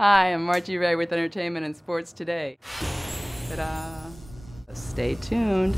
Hi, I'm Margie Ray with Entertainment and Sports Today. Ta-da! Stay tuned.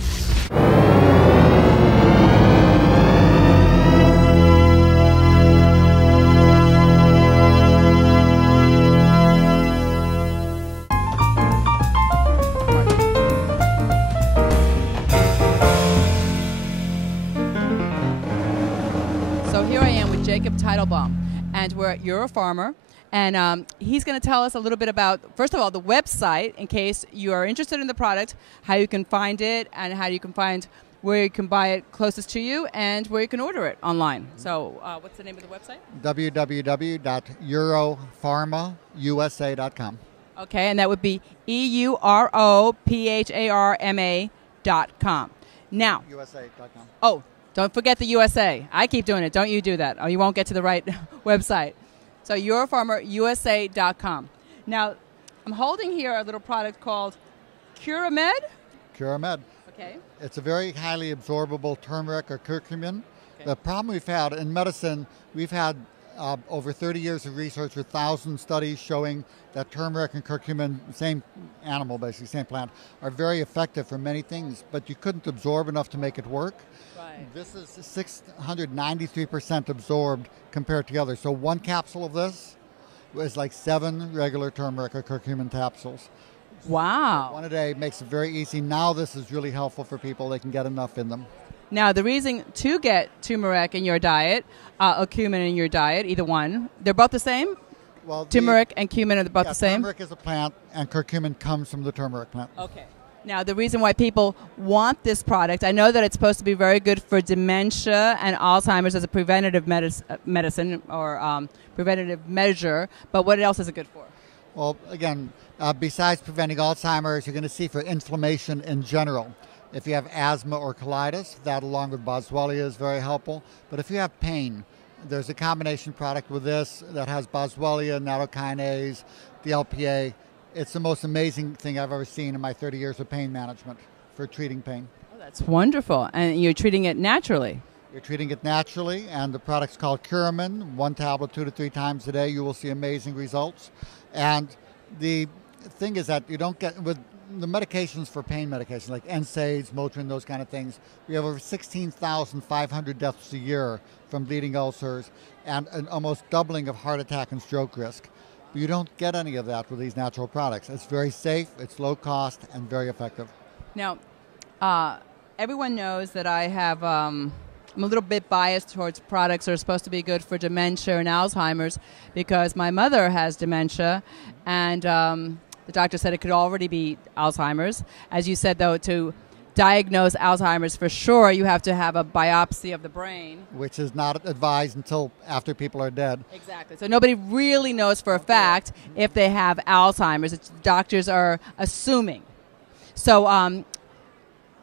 So here I am with Jacob Teitelbaum, and you're a farmer. And he's going to tell us a little bit about, first of all, the website, in case you are interested in the product, how you can find it, and how you can find where you can buy it closest to you, and where you can order it online. So what's the name of the website? www.europharmausa.com. Okay, and that would be EUROPHARMA.com. Now. USA.com. Oh, don't forget the USA. I keep doing it. Don't you do that, or you won't get to the right website. So YourFarmerUSA.com. Now, I'm holding here a little product called Curamed. Curamed. Okay. It's a very highly absorbable turmeric or curcumin. Okay. The problem we've had in medicine, we've had over 30 years of research with 1,000 studies showing that turmeric and curcumin, same animal basically, same plant, are very effective for many things, but you couldn't absorb enough to make it work. Right. This is 693% absorbed compared to the others. So one capsule of this is like 7 regular turmeric or curcumin capsules. Wow. One a day makes it very easy. Now this is really helpful for people. They can get enough in them. Now, the reason to get turmeric in your diet, or cumin in your diet, either one, they're both the same? Well, turmeric and cumin are both the same? Turmeric is a plant, and curcumin comes from the turmeric plant. Okay. Now, the reason why people want this product, I know that it's supposed to be very good for dementia and Alzheimer's as a preventative medicine or preventative measure, but what else is it good for? Well, again, besides preventing Alzheimer's, you're going to see for inflammation in general. If you have asthma or colitis, that along with boswellia is very helpful. But if you have pain, there's a combination product with this that has boswellia, nattokinase, the LPA. It's the most amazing thing I've ever seen in my 30 years of pain management for treating pain. Oh, that's wonderful. And you're treating it naturally. You're treating it naturally, and the product's called Curamin. 1 tablet 2 to 3 times a day. You will see amazing results. And the thing is that you don't get, with the medications for pain medications, like NSAIDs, Motrin, those kind of things, we have over 16,500 deaths a year from bleeding ulcers and an almost doubling of heart attack and stroke risk. But you don't get any of that with these natural products. It's very safe, it's low cost, and very effective. Now, everyone knows that I have, I'm a little bit biased towards products that are supposed to be good for dementia and Alzheimer's because my mother has dementia, and the doctor said it could already be Alzheimer's. As you said, though, to diagnose Alzheimer's for sure, you have to have a biopsy of the brain. Which is not advised until after people are dead. Exactly. So nobody really knows for a fact if they have Alzheimer's. Doctors are assuming. So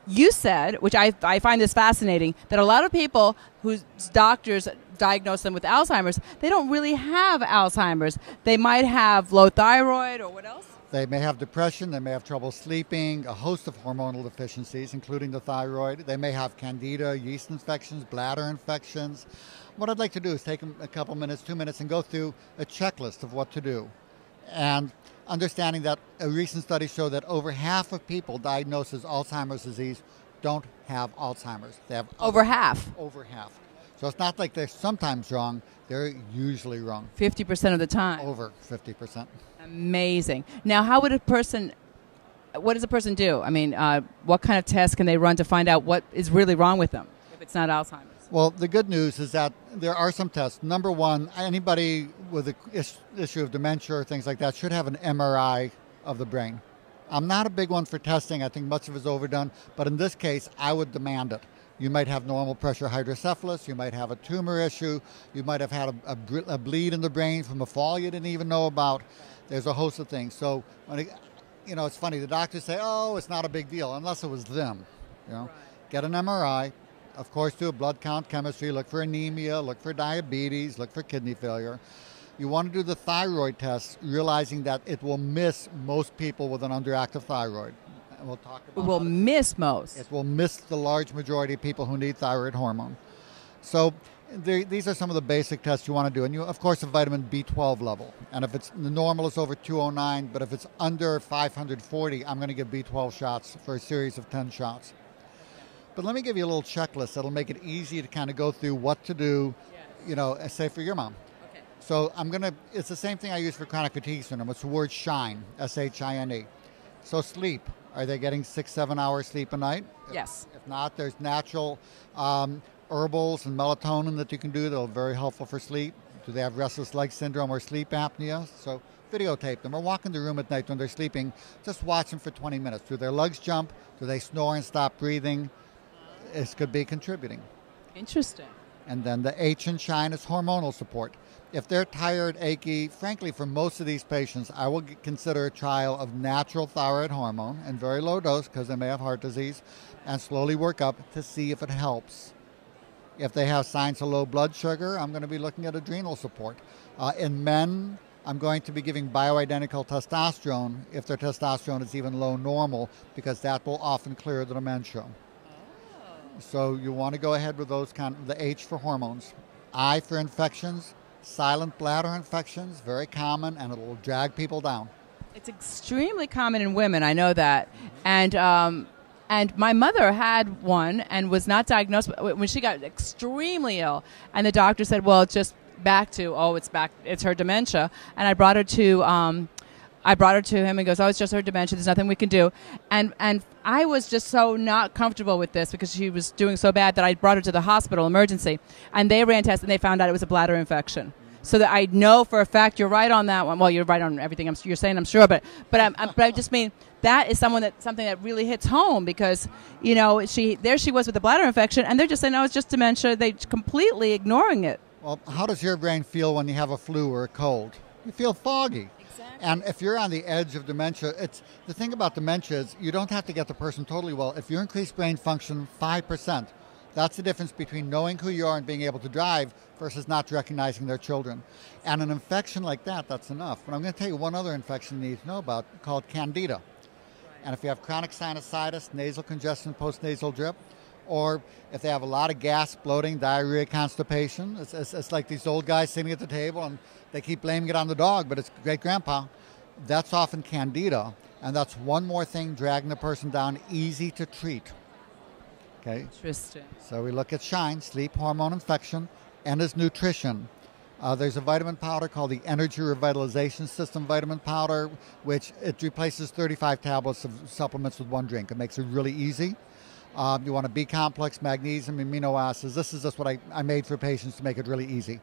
you said, which I find this fascinating, that a lot of people whose doctors diagnose them with Alzheimer's, they don't really have Alzheimer's. They might have low thyroid or what else? They may have depression, they may have trouble sleeping, a host of hormonal deficiencies, including the thyroid. They may have candida, yeast infections, bladder infections. What I'd like to do is take a couple minutes, 2 minutes, and go through a checklist of what to do. And understanding that a recent study showed that over half of people diagnosed as Alzheimer's disease don't have Alzheimer's. They have over half. Over half. So it's not like they're sometimes wrong, they're usually wrong. 50% of the time. Over 50%. Amazing. Now, what does a person do? I mean, what kind of tests can they run to find out what is really wrong with them if it's not Alzheimer's? Well, the good news is that there are some tests. Number one, anybody with an issue of dementia or things like that should have an MRI of the brain. I'm not a big one for testing. I think much of it is overdone. But in this case, I would demand it. You might have normal pressure hydrocephalus. You might have a tumor issue. You might have had a bleed in the brain from a fall you didn't even know about. There's a host of things. So, it's funny. The doctors say, oh, it's not a big deal, unless it was them. Right. Get an MRI. Of course, do a blood count chemistry. Look for anemia. Look for diabetes. Look for kidney failure. You want to do the thyroid test, realizing that it will miss most people with an underactive thyroid. And we'll talk about it. Will miss most. It will miss the large majority of people who need thyroid hormone. So These are some of the basic tests you want to do. And you, of course, a vitamin B12 level. And if it's the normal is over 209, but if it's under 540, I'm going to give B12 shots for a series of 10 shots. But let me give you a little checklist that'll make it easy to kind of go through what to do, say for your mom. Okay. So it's the same thing I use for chronic fatigue syndrome. It's the word SHINE, S-H-I-N-E. So sleep. Are they getting 6-7 hours sleep a night? Yes. If not, there's natural herbals and melatonin that you can do that are very helpful for sleep. Do they have restless leg syndrome or sleep apnea? So videotape them or walk in the room at night when they're sleeping. Just watch them for 20 minutes. Do their legs jump? Do they snore and stop breathing? This could be contributing. Interesting. And then the H in SHINE is hormonal support. If they're tired, achy, frankly, for most of these patients, I will consider a trial of natural thyroid hormone in very low dose because they may have heart disease and slowly work up to see if it helps. If they have signs of low blood sugar, I'm going to be looking at adrenal support. In men, I'm going to be giving bioidentical testosterone if their testosterone is even low normal because that will often clear the dementia. So you want to go ahead with those the H for hormones. I for infections, silent bladder infections, very common, and it will drag people down. It's extremely common in women, I know that. And my mother had one and was not diagnosed when she got extremely ill. And the doctor said, well, it's just it's her dementia. And I brought her to him and goes, oh, it's just her dementia. There's nothing we can do. And I was just so not comfortable with this because she was doing so bad that I brought her to the hospital emergency. And they ran tests and they found out it was a bladder infection. So that I know for a fact you're right on that one. Well, you're right on everything you're saying, I'm sure. But I just mean that is something that really hits home because, she was with a bladder infection and they're just saying, no, it's just dementia. They're completely ignoring it. Well, how does your brain feel when you have a flu or a cold? You feel foggy. And if you're on the edge of dementia, the thing about dementia is you don't have to get the person totally well. If you increase brain function 5%, that's the difference between knowing who you are and being able to drive versus not recognizing their children. And an infection like that's enough. But I'm going to tell you one other infection you need to know about called Candida. And if you have chronic sinusitis, nasal congestion, postnasal drip, or if they have a lot of gas, bloating, diarrhea, constipation, it's like these old guys sitting at the table and they keep blaming it on the dog, but it's great-grandpa. That's often Candida, and that's one more thing dragging the person down, easy to treat. Okay? Interesting. So we look at SHINE, sleep, hormone, infection, and as nutrition. There's a vitamin powder called the Energy Revitalization System vitamin powder, which it replaces 35 tablets of supplements with one drink. It makes it really easy. You want a B complex, magnesium, amino acids. This is just what I made for patients to make it really easy.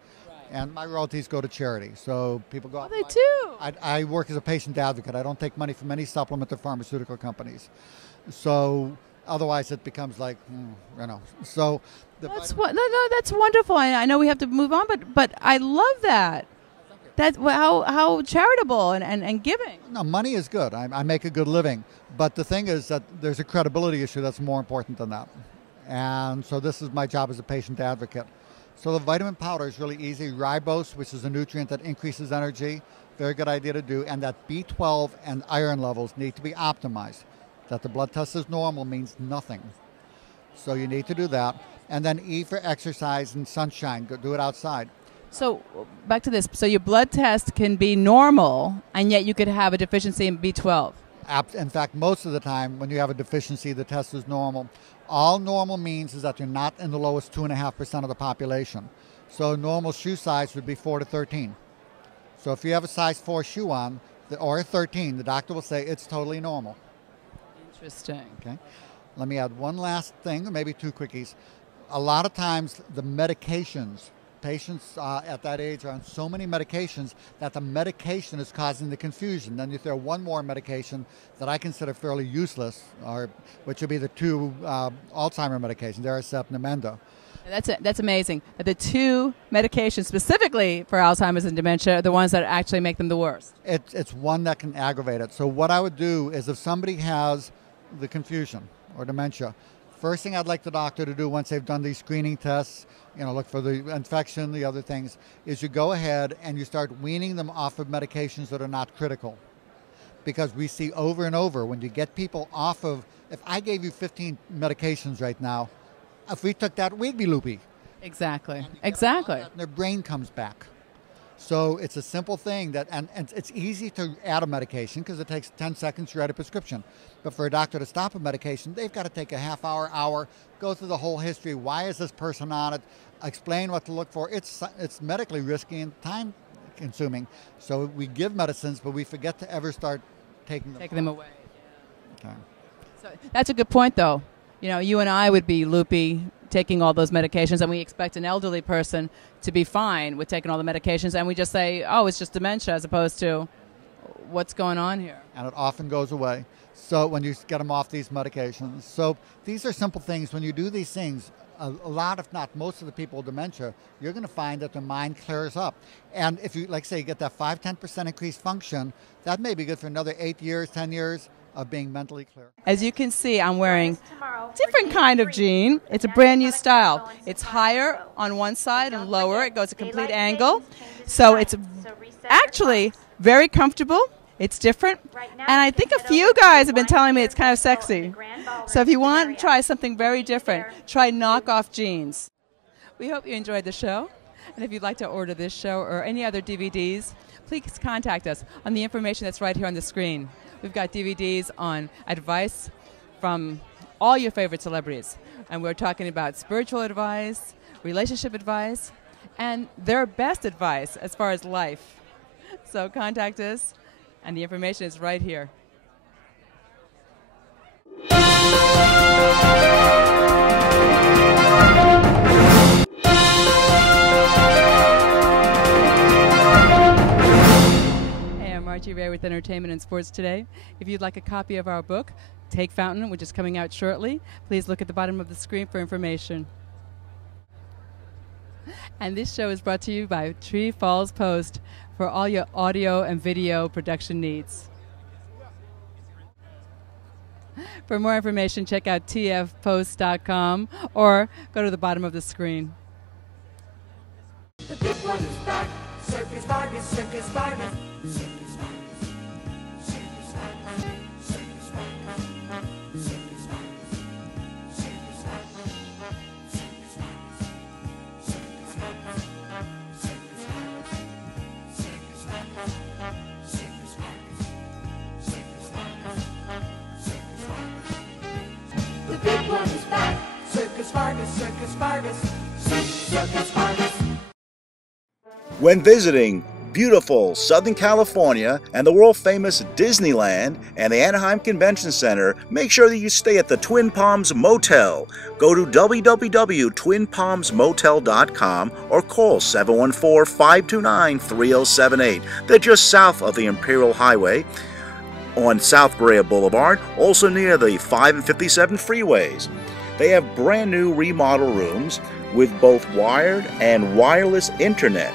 And my royalties go to charity. So people go out. Oh, they do? I work as a patient advocate. I don't take money from any supplement or pharmaceutical companies. So otherwise it becomes like, So that's wonderful. I know we have to move on, but I love that. That's how charitable and giving. No, money is good. I make a good living. But the thing is that there's a credibility issue that's more important than that. And so this is my job as a patient advocate. So the vitamin powder is really easy. Ribose, which is a nutrient that increases energy, very good idea to do. And that B12 and iron levels need to be optimized. That the blood test is normal means nothing. So you need to do that. And then E for exercise and sunshine. Go do it outside. So back to this. So your blood test can be normal, and yet you could have a deficiency in B12. In fact, most of the time when you have a deficiency, the test is normal. All normal means is that you're not in the lowest 2.5% of the population. So normal shoe size would be 4 to 13. So if you have a size 4 shoe on, or a 13, the doctor will say it's totally normal. Interesting. Okay. Let me add one last thing, or maybe two quickies. A lot of times the medications, patients at that age are on so many medications that the medication is causing the confusion. Then you throw one more medication that I consider fairly useless, which would be the two Alzheimer medications, Aricept and M.D. That's amazing. The two medications specifically for Alzheimer's and dementia are the ones that actually make them the worst. It's one that can aggravate it. So what I would do is if somebody has the confusion or dementia, first thing I'd like the doctor to do once they've done these screening tests, look for the infection, the other things, is you go ahead and you start weaning them off of medications that are not critical. Because we see over and over when you get people off of, if I gave you 15 medications right now, if we took that, we'd be loopy. Exactly. Exactly. Their brain comes back. So it's a simple thing that, and it's easy to add a medication because it takes 10 seconds to write a prescription. But for a doctor to stop a medication, they've got to take a half hour, go through the whole history. Why is this person on it? Explain what to look for. It's medically risky and time consuming. So we give medicines, but we forget to ever start taking them away. Okay. So that's a good point, though. You know, you and I would be loopy taking all those medications, and we expect an elderly person to be fine with taking all the medications, and we just say, oh, it's just dementia, as opposed to what's going on here. And it often goes away. So when you get them off these medications. So these are simple things. When you do these things, a lot, if not most of the people with dementia, you're going to find that their mind clears up. And if you, like say, you get that 5-10% increased function, that may be good for another 8 years, 10 years of being mentally clear. As you can see, I'm wearing different kind of jean. It's a brand new style. It's higher on one side and lower. It goes a complete angle. So it's actually very comfortable. It's different. And I think a few guys have been telling me it's kind of sexy. So if you want to try something very different, try knockoff jeans. We hope you enjoyed the show. And if you'd like to order this show or any other DVDs, please contact us on the information that's right here on the screen. We've got DVDs on advice from all your favorite celebrities. And we're talking about spiritual advice, relationship advice, and their best advice as far as life. So contact us, and the information is right here. Margie Ray with Entertainment and Sports Today. If you'd like a copy of our book, Take Fountain, which is coming out shortly, please look at the bottom of the screen for information. And this show is brought to you by Tree Falls Post for all your audio and video production needs. For more information, check out tfpost.com or go to the bottom of the screen. The big one is back. Circus Vargas, Circus Vargas. When visiting beautiful Southern California and the world-famous Disneyland and the Anaheim Convention Center, make sure that you stay at the Twin Palms Motel. Go to www.twinpalmsmotel.com or call 714-529-3078. They're just south of the Imperial Highway on South Brea Boulevard, also near the 5 and 57 freeways. They have brand new remodel rooms with both wired and wireless internet,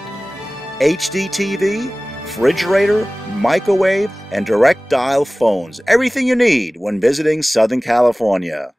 HD TV, refrigerator, microwave, and direct dial phones. Everything you need when visiting Southern California.